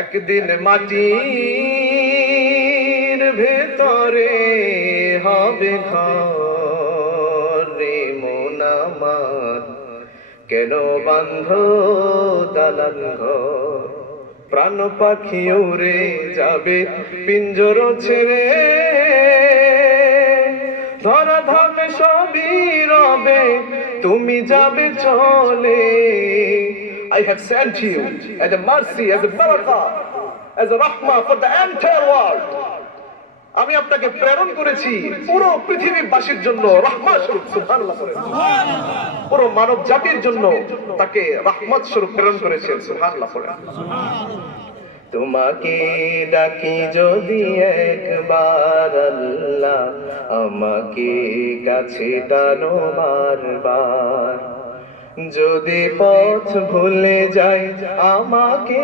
একদিন মাটির ভেতরে হবে ঘর রে মন আমার, কেন বান্ধ দালান ঘর? প্রাণ পাখি উড়ে যাবে পিঞ্জর ছেড়ে, ধরা ধামে সবই রবে, তুমি যাবে চলে। I have sent you as a mercy, as a barakah, as a rahmah for the entire world. আমি আপনাকে প্রেরণ করেছি পুরো পৃথিবীবাসীর জন্য রহমত স্বরূপ। সুবহানাল্লাহ বলেন। পুরো মানব জাতির জন্য তাকে রহমত স্বরূপ প্রেরণ করেছেন। সুবহানাল্লাহ বলেন। তোমাকে ডাকি যদি একবার আল্লাহ, আমাকে কাছে টানো বারবার। যদি পথ ভুলে যাই আমাকে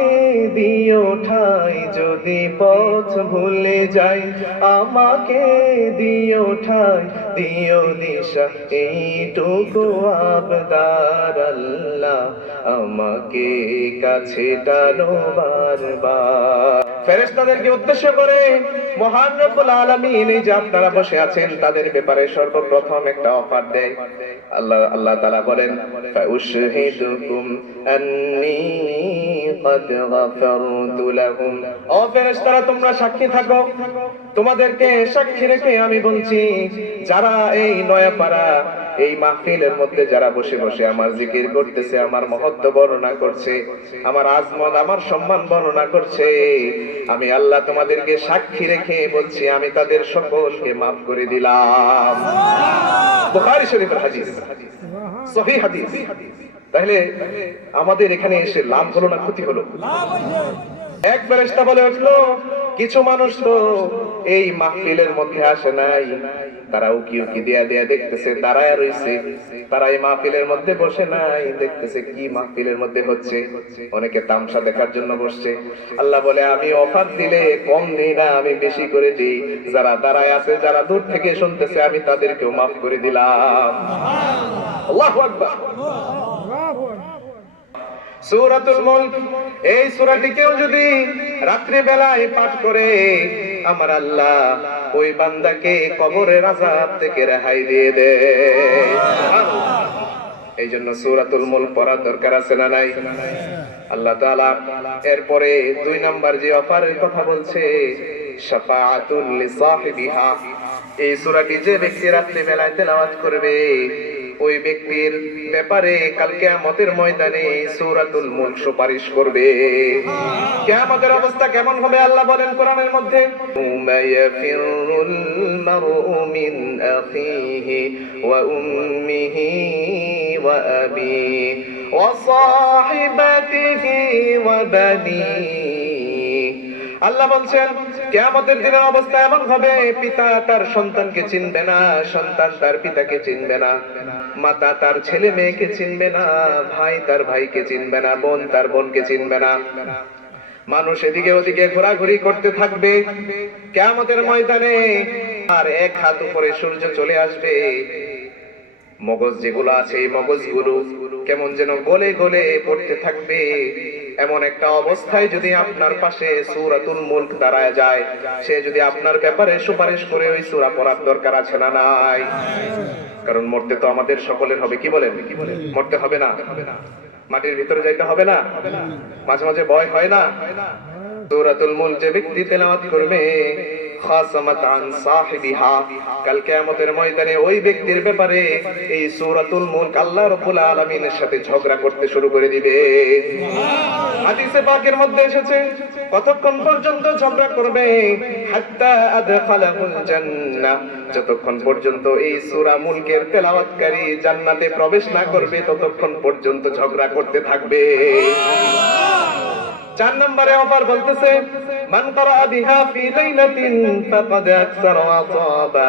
দিও ঠাই, যদি পথ ভুলে যাই আমাকে দিও ঠাই, দিও দিশা এইটুকু আবদার আল্লাহ, আমাকে কাছে টানো বারবার। ফেরেশতাদেরকে উদ্দেশ্য করে মহান রব্বুল আলামিন এই যে আপনারা বসে আছেন তাদের ব্যাপারে সর্বপ্রথম একটা অফার দেয়। আল্লাহ তাআলা বলেন, ফাউশহিদুকুম আন্নী ক্বাদ গাফারতু লাহুম। ও ফেরেশতারা, তোমরা সাক্ষী থাকো, তোমাদেরকে সাক্ষী রেখে আমি বলছি, যারা এই নয়াপাড়া এই মাহফিলের মধ্যে যারা বসে বসে আমার জিকির করতেছে, আমার মহত্ব বর্ণনা করছে, আমার আজমত আমার সম্মান বর্ণনা করছে, আমি আল্লাহ তোমাদেরকে সাক্ষী রেখে বলছি, আমি তাদের সকলকে মাফ করে দিলাম। বুখারী শরীফের হাদিস, সহিহ হাদিস। তাহলে আমাদের এখানে এসে লাভ হলো না ক্ষতি হলো? এক ফেরেশতা বলে উঠলো, কিছু মানুষ তো এই মাহফিলের মধ্যে আসে নাই, তারা উকি উকি দিয়া দিয়া দেখতেছে, দাঁড়ায় রইছে, তারা এই মাহফিলের মধ্যে বসে নাই, দেখতেছে কি মাহফিলের মধ্যে হচ্ছে, অনেকে তামসা দেখার জন্য বসছে। আল্লাহ বলে, আমি অফার দিলে কম দিই না, আমি বেশি করে দিই। যারা দাঁড়ায় আছে, যারা দূর থেকে শুনতেছে, আমি তাদেরকেও মাফ করে দিলাম। আল্লাহু আকবার। সূরাতুল মুলক, এই সূরাটিকেও যদি রাত্রি বেলায় পাঠ করে আমার আল্লাহ ওই বান্দাকে কবরের আযাব থেকে রেহাই দিয়ে দেয়। এই জন্য সূরাতুল মুলক পড়ার দরকার আছে না নাই? আল্লাহ তাআলা এরপরে 2 নাম্বার যে অফারের কথা বলছে, শাফাআতুল লিসাহিবিহা। এই সূরাটি যে ব্যক্তি রাত্রি বেলায় তেলাওয়াত করবে, ওই ব্যক্তির ব্যাপারে কাল কিয়ামতের ময়দানে সূরাতুল মুলক সুপারিশ করবে। কিয়ামতের অবস্থা কেমন হবে আল্লাহ বলেন কোরআনের মধ্যে, মায়াফিরুল মারউ মিন আখিহি ওয়া উম্মিহি ওয়া আবিহি ওয়া সাহিবাতিহি ওয়া বানিহি। আল্লাহ বলছেন কিয়ামতের দিনের অবস্থা এমন হবে, পিতা তার সন্তানকে চিনবে না, সন্তান তার পিতাকে চিনবে না, মাতা তার ছেলে মেয়েকে চিনবে না, ভাই তার ভাইকে চিনবে না, বোন তার বোনকে চিনবে না। মানুষ এদিকে ওদিকে ঘোরাঘুরি করতে থাকবে কিয়ামতের ময়দানে। আর এক হাত উপরে সূর্য চলে আসবে, মগজ যেগুলো আছে এই মগজগুলো কেমন যেন গলে গলে পড়তে থাকবে। এমন একটা অবস্থায় যদি আপনার পাশে সূরাতুল মুলক দাঁড়ায় যায়, সে যদি আপনার ব্যাপারে সুপারিশ করে, ওই সূরা পড়ার দরকার আছে না নাই? কারণ মরতে তো আমাদের সকলের হবে। কি বলেন? মরতে হবে না? মাটির ভিতরে যাইতে হবে না? মাঝে মাঝে ভয় হয় না? সূরাতুল মুলক যে ব্যক্তি তেলাওয়াত করবে, খাসামাত আন সাহিবিহা, কাল কিয়ামতের ময়দানে ওই ব্যক্তির ব্যাপারে এই সূরাতুল মুলক আল্লাহ রাব্বুল আলামিনের সাথে ঝগড়া করতে শুরু করে দিবে। হাদিসে পাকের মধ্যে এসেছে, কতক্ষণ পর্যন্ত ঝগড়া করবে? হাত্তা আদখালাহুল জান্নাহ, যতক্ষণ পর্যন্ত এই সূরা মুলকের তেলাওয়াতকারী জান্নাতে প্রবেশ না করবে ততক্ষণ পর্যন্ত ঝগড়া করতে থাকবে। 4 নম্বরে অফার বলতেছে, মান করা বিহা ফি লাইলাতিন ফাকাদ আকসারা ওয়া তাবা।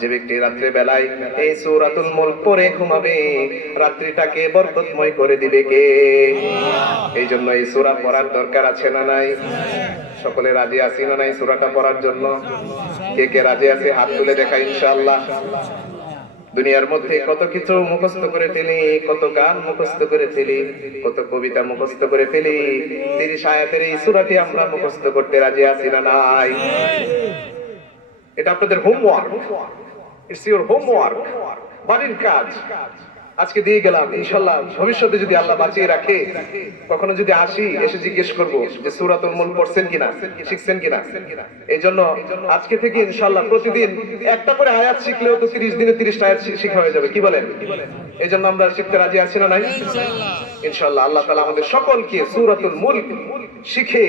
যে ব্যক্তি রাত্রি বেলায় এই সূরাতুল মুলক পড়ে ঘুমাবে, রাত্রিটাকে বরকতময় করে দিবে কে? এই জন্য এই সূরা পড়ার দরকার আছে না নাই? সকলে রাজি আছি না নাই সূরাটা পড়ার জন্য? কে কে রাজি আছে হাত তুলে দেখা ইনশাআল্লাহ। দুনিয়ার মধ্যে কত কিছু মুখস্থ করে ফেলি, কত গান মুখস্থ করে ফেলি, কত কবিতা মুখস্থ করে ফেলি। 30 আয়াতের এই সূরাটি আমরা মুখস্থ করতে রাজি আছি না নাই? এটা আপনাদের হোমওয়ার্ক, ইটস ইওর হোমওয়ার্ক, বাড়ির কাজ। আজকে দিয়ে গেলাম, ইনশাআল্লাহ ভবিষ্যতে যদি আল্লাহ বাঁচিয়ে রাখে, কখনো যদি আসি, এসে জিজ্ঞেস করব যে সূরাতুল মুলক পড়ছেন কিনা, শিখছেন কিনা। এই জন্য আজকে থেকে ইনশাআল্লাহ প্রতিদিন একটা করে আয়াত শিখলেও তো 30 দিনে 30টা আয়াত শিখা হয়ে যাবে, কি বলেন? এই জন্য আমরা শিখতে রাজি আছি না নাই? ইনশাআল্লাহ আল্লাহ তাআলা আমাদের সকলকে সূরাতুল মুলক শিখে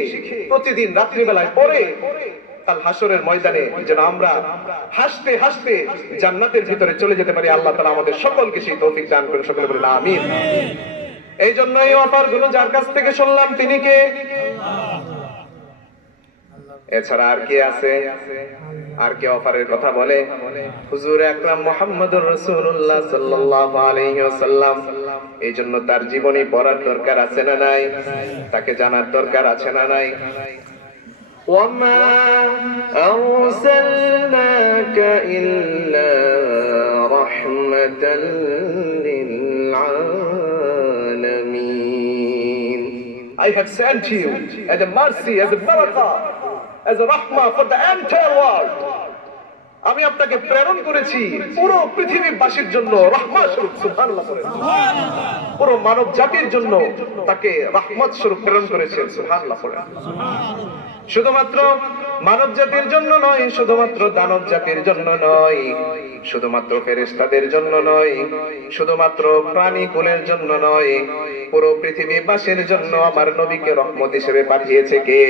প্রতিদিন রাত্রি বেলায় পড়ে কাল হাসরের ময়দানে যেন আমরা হাসতে হাসতে জান্নাতের ভিতরে চলে যেতে পারি। আল্লাহ তাআলা আমাদের সকলকে সেই তৌফিক দান করেন, সকলে বলেন আমিন। এই জন্য এই অফার গুলো যার কাছ থেকে শুনলাম তিনি কে? এছাড়া আর কে আছে? আর কে অফারের কথা বলে? হুজুর আকরাম মুহাম্মদুর রাসূলুল্লাহ সাল্লাল্লাহু আলাইহি ওয়াসাল্লাম। এই জন্য তার জীবনী পড়ার দরকার আছে না নাই? তাকে জানার দরকার আছে না নাই? وَمَا أَرْسَلْنَاكَ إِلَّا رَحْمَةً لِلْعَالَمِينَ. I have sent you as a mercy, as a barakah, as a rahmah for the entire world. আমি আপনাকে প্রেরণ করেছি পুরো পৃথিবীবাসীর জন্য রহমত স্বরূপ। সুবহানাল্লাহ বলেন। পুরো মানব জাতির জন্য তাকে রহমত স্বরূপ প্রেরণ করেছেন। সুবহানাল্লাহ বলেন। শুধুমাত্র মানব জাতির জন্য নয়, শুধুমাত্র দানব জাতির জন্য নয়, শুধুমাত্র ফেরেশতাদের জন্য নয়, শুধুমাত্র প্রাণী কুলের জন্য নয়, পুরো পৃথিবীবাসীর জন্য আমার নবীকে রহমত হিসেবে পাঠিয়েছে কে?